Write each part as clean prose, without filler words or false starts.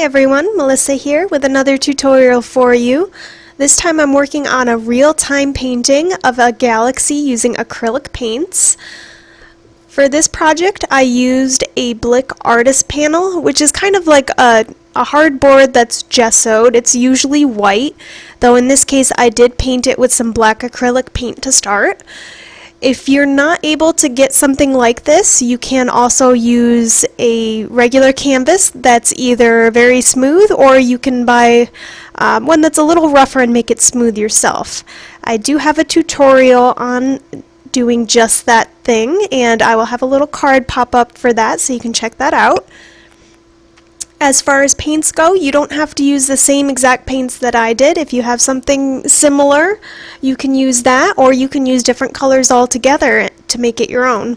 Hey everyone, Melissa here with another tutorial for you. This time I'm working on a real-time painting of a galaxy using acrylic paints. For this project I used a Blick artist panel, which is kind of like a hardboard that's gessoed. It's usually white, though in this case I did paint it with some black acrylic paint to start. If you're not able to get something like this, you can also use a regular canvas that's either very smooth, or you can buy one that's a little rougher and make it smooth yourself. I do have a tutorial on doing just that thing, and I will have a little card pop up for that so you can check that out. As far as paints go, you don't have to use the same exact paints that I did. If you have something similar, you can use that, or you can use different colors altogether to make it your own.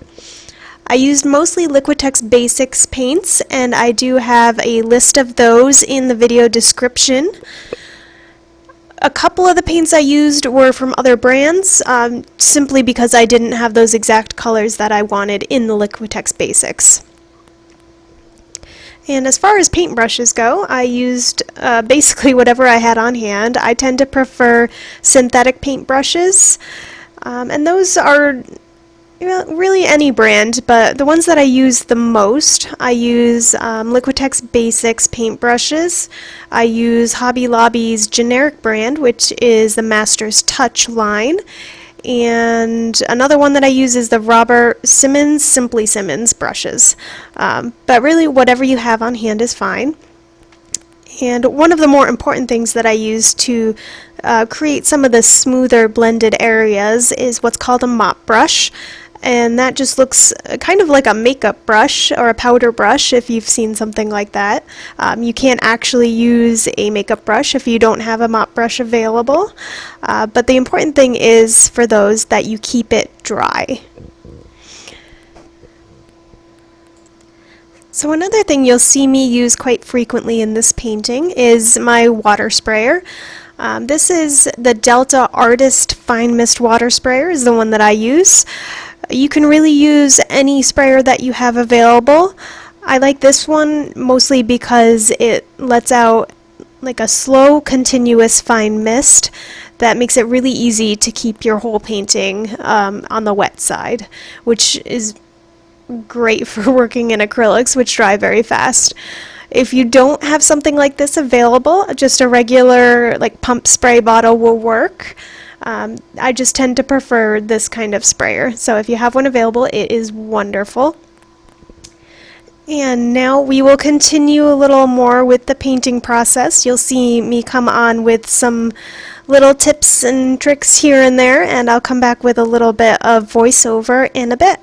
I used mostly Liquitex Basics paints, and I do have a list of those in the video description. A couple of the paints I used were from other brands, simply because I didn't have those exact colors that I wanted in the Liquitex Basics. And as far as paintbrushes go, I used basically whatever I had on hand. I tend to prefer synthetic paintbrushes, and those are really any brand, but the ones that I use the most, I use Liquitex Basics paintbrushes. I use Hobby Lobby's generic brand, which is the Master's Touch line. And another one that I use is the Robert Simmons Simply Simmons brushes. But really whatever you have on hand is fine. And one of the more important things that I use to create some of the smoother blended areas is what's called a mop brush. And that just looks kind of like a makeup brush or a powder brush if you've seen something like that. You can't actually use a makeup brush if you don't have a mop brush available. But the important thing is for those that you keep it dry. So another thing you'll see me use quite frequently in this painting is my water sprayer. This is the Delta Artist Fine Mist Water Sprayer is the one that I use. You can really use any sprayer that you have available. I like this one mostly because it lets out like a slow, continuous fine mist that makes it really easy to keep your whole painting on the wet side, which is great for working in acrylics, which dry very fast. If you don't have something like this available, just a regular like pump spray bottle will work. I just tend to prefer this kind of sprayer, so if you have one available, it is wonderful. And now we will continue a little more with the painting process. You'll see me come on with some little tips and tricks here and there, and I'll come back with a little bit of voiceover in a bit.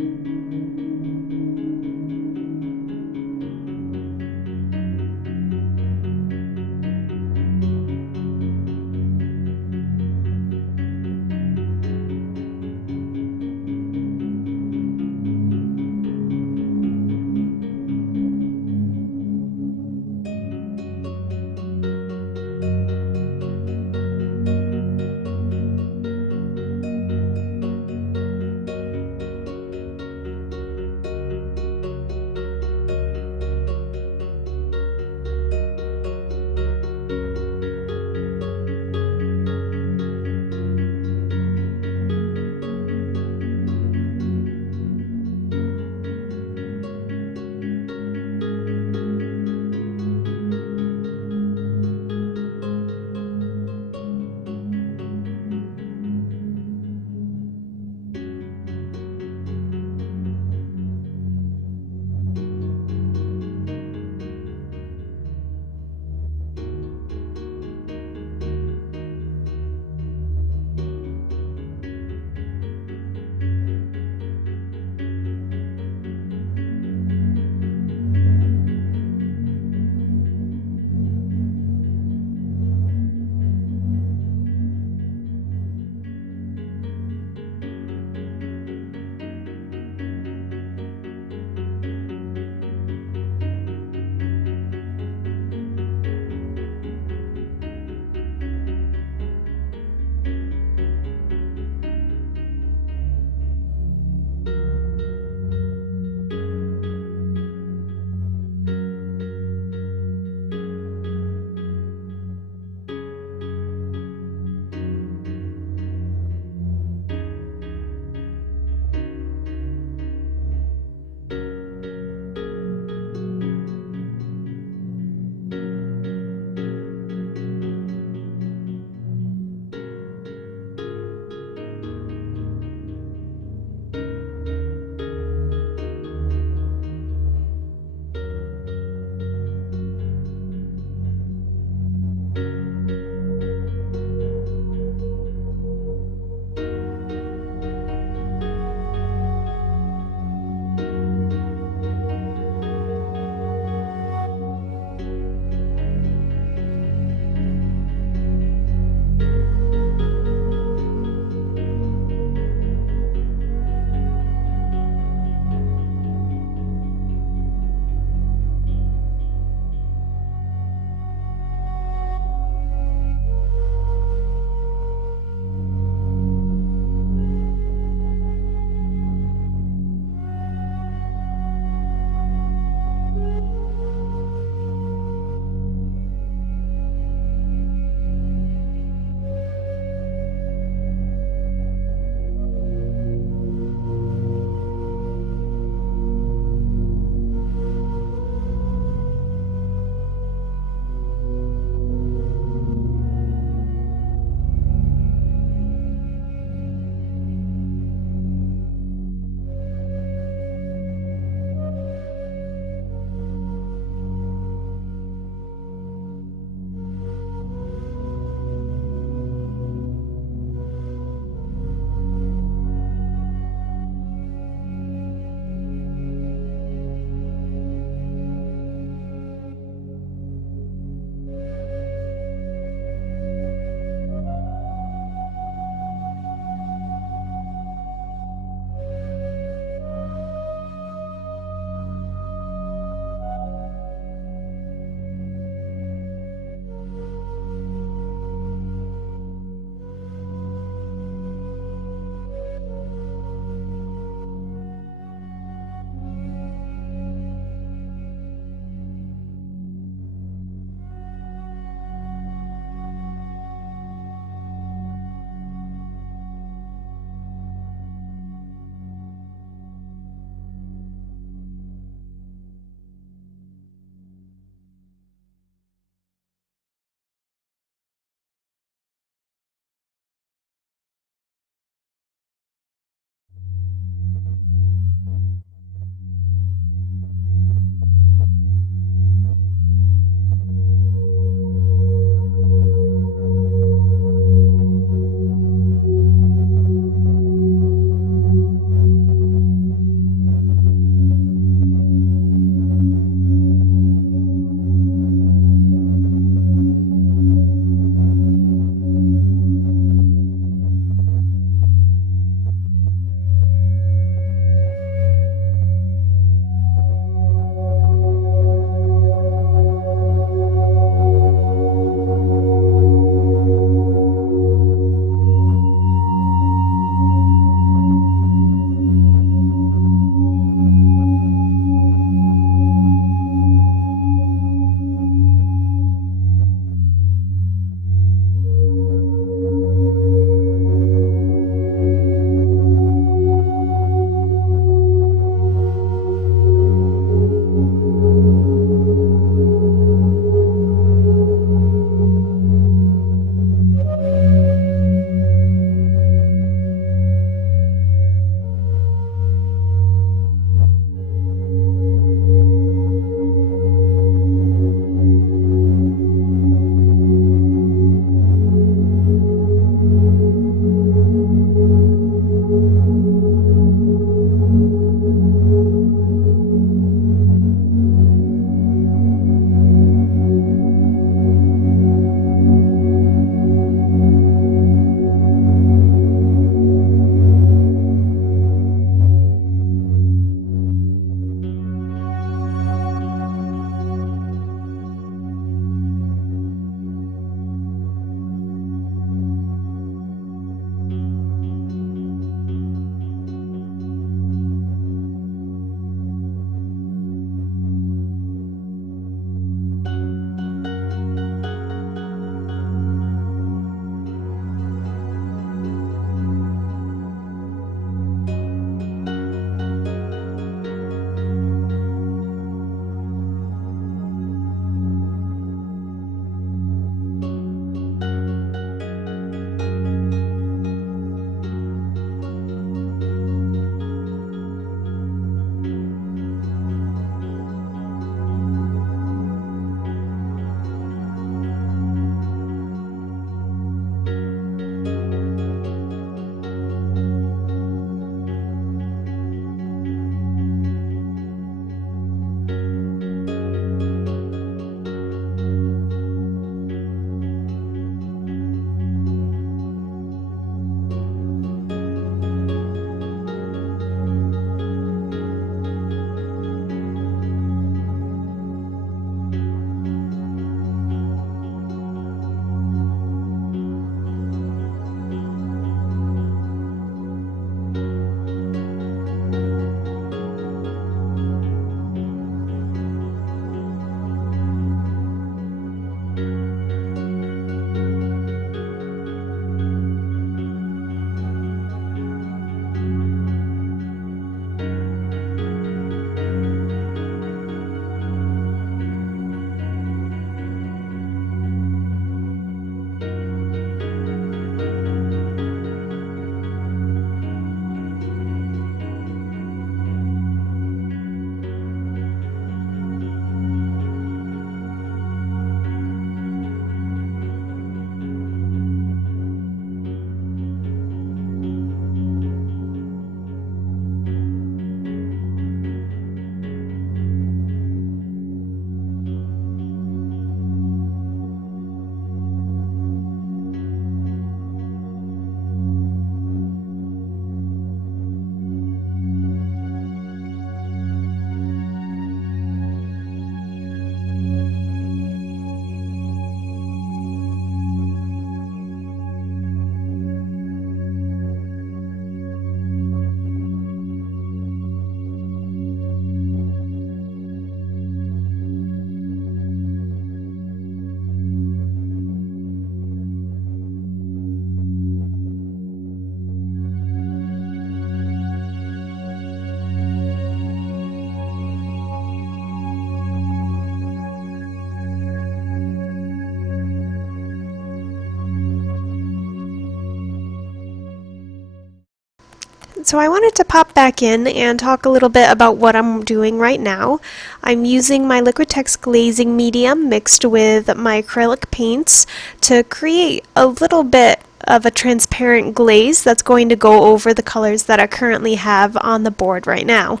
So I wanted to pop back in and talk a little bit about what I'm doing right now. I'm using my Liquitex glazing medium mixed with my acrylic paints to create a little bit of a transparent glaze that's going to go over the colors that I currently have on the board right now.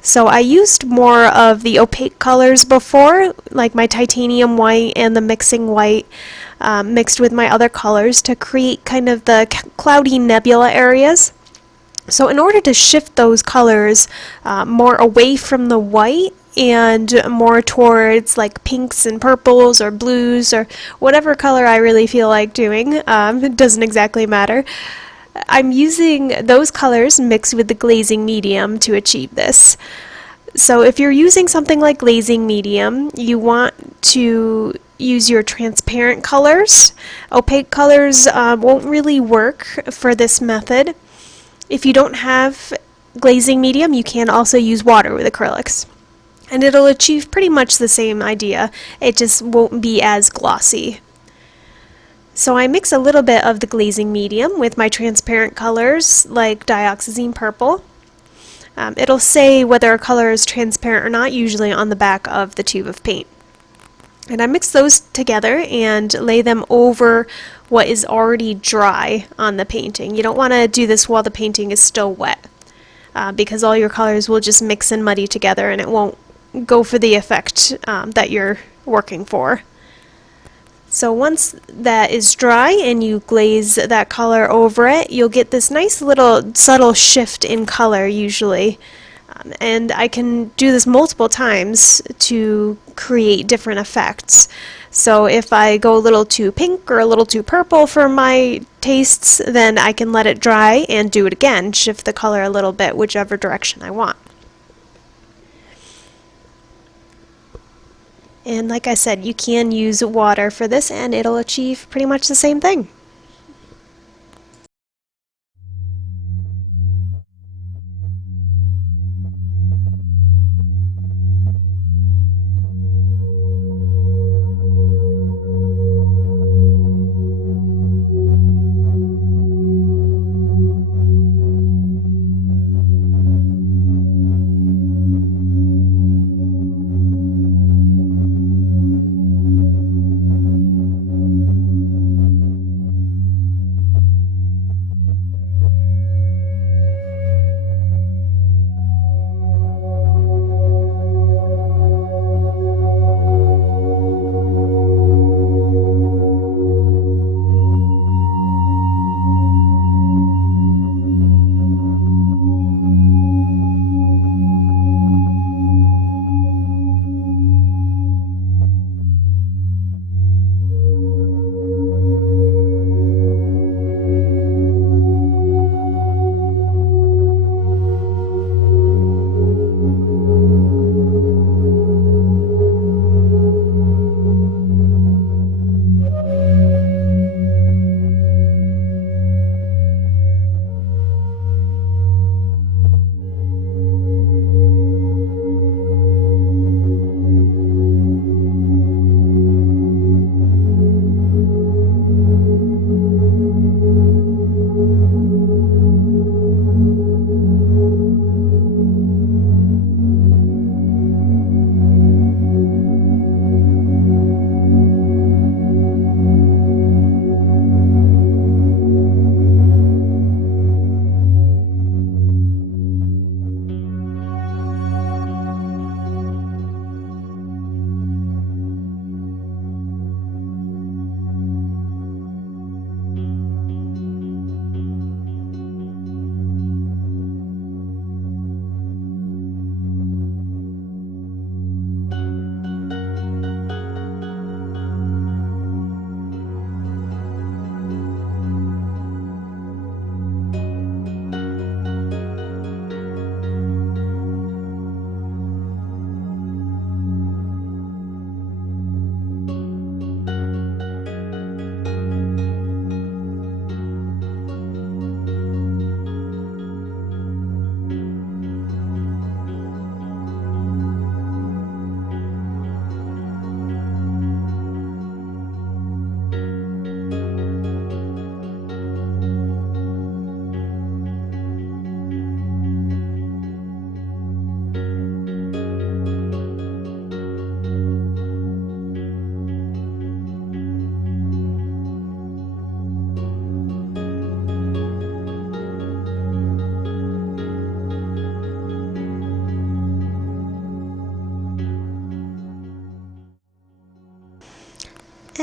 So I used more of the opaque colors before, like my titanium white and the mixing white, mixed with my other colors to create kind of the cloudy nebula areas. So in order to shift those colors more away from the white and more towards like pinks and purples or blues or whatever color I really feel like doing, it doesn't exactly matter. I'm using those colors mixed with the glazing medium to achieve this. So if you're using something like glazing medium, you want to use your transparent colors. Opaque colors won't really work for this method. If you don't have glazing medium, you can also use water with acrylics. And it'll achieve pretty much the same idea, it just won't be as glossy. So I mix a little bit of the glazing medium with my transparent colors, like Dioxazine purple. It'll say whether a color is transparent or not, usually on the back of the tube of paint. And I mix those together and lay them over what is already dry on the painting. You don't want to do this while the painting is still wet, because all your colors will just mix and muddy together and it won't go for the effect that you're working for. So once that is dry and you glaze that color over it, you'll get this nice little subtle shift in color usually. And I can do this multiple times to create different effects. So if I go a little too pink or a little too purple for my tastes, then I can let it dry and do it again, shift the color a little bit whichever direction I want. And like I said, you can use water for this and it'll achieve pretty much the same thing.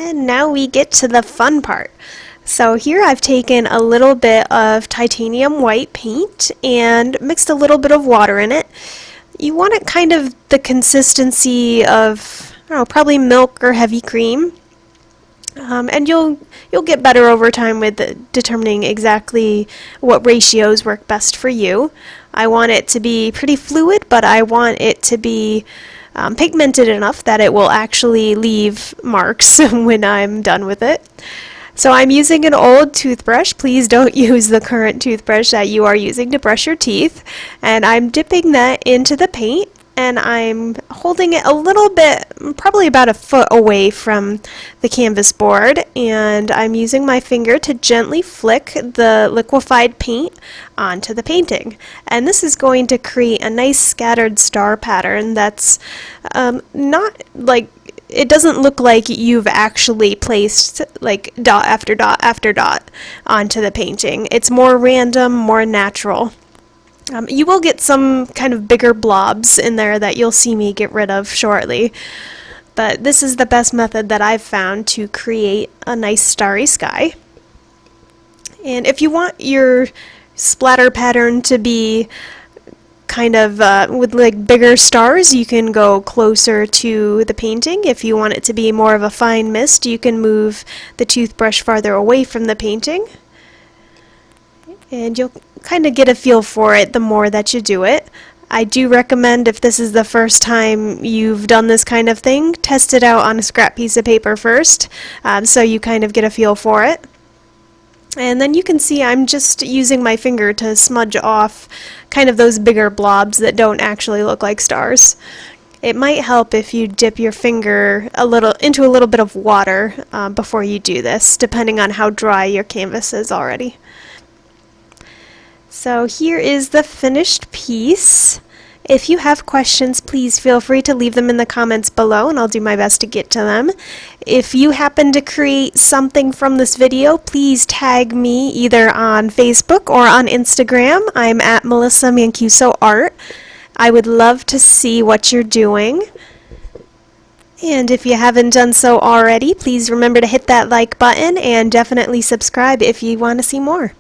And now we get to the fun part. So here I've taken a little bit of titanium white paint and mixed a little bit of water in it. You want it kind of the consistency of, I don't know, probably milk or heavy cream. And you'll get better over time with determining exactly what ratios work best for you. I want it to be pretty fluid, but I want it to be pigmented enough that it will actually leave marks when I'm done with it. So I'm using an old toothbrush. Please don't use the current toothbrush that you are using to brush your teeth. And I'm dipping that into the paint, and I'm holding it a little bit, probably about a foot away from the canvas board, and I'm using my finger to gently flick the liquefied paint onto the painting. And this is going to create a nice scattered star pattern that's not like, it doesn't look like you've actually placed like dot after dot after dot onto the painting. It's more random, more natural. You will get some kind of bigger blobs in there that you'll see me get rid of shortly. But this is the best method that I've found to create a nice starry sky. And if you want your splatter pattern to be kind of with like bigger stars, you can go closer to the painting. If you want it to be more of a fine mist, you can move the toothbrush farther away from the painting. And you'll kind of get a feel for it the more that you do it. I do recommend, if this is the first time you've done this kind of thing, test it out on a scrap piece of paper first, so you kind of get a feel for it. And then you can see I'm just using my finger to smudge off kind of those bigger blobs that don't actually look like stars. It might help if you dip your finger into a little bit of water before you do this, depending on how dry your canvas is already. So here is the finished piece. If you have questions, please feel free to leave them in the comments below, and I'll do my best to get to them. If you happen to create something from this video, please tag me either on Facebook or on Instagram. I'm at Melissa Mancuso Art. I would love to see what you're doing. And if you haven't done so already, please remember to hit that like button and definitely subscribe if you want to see more.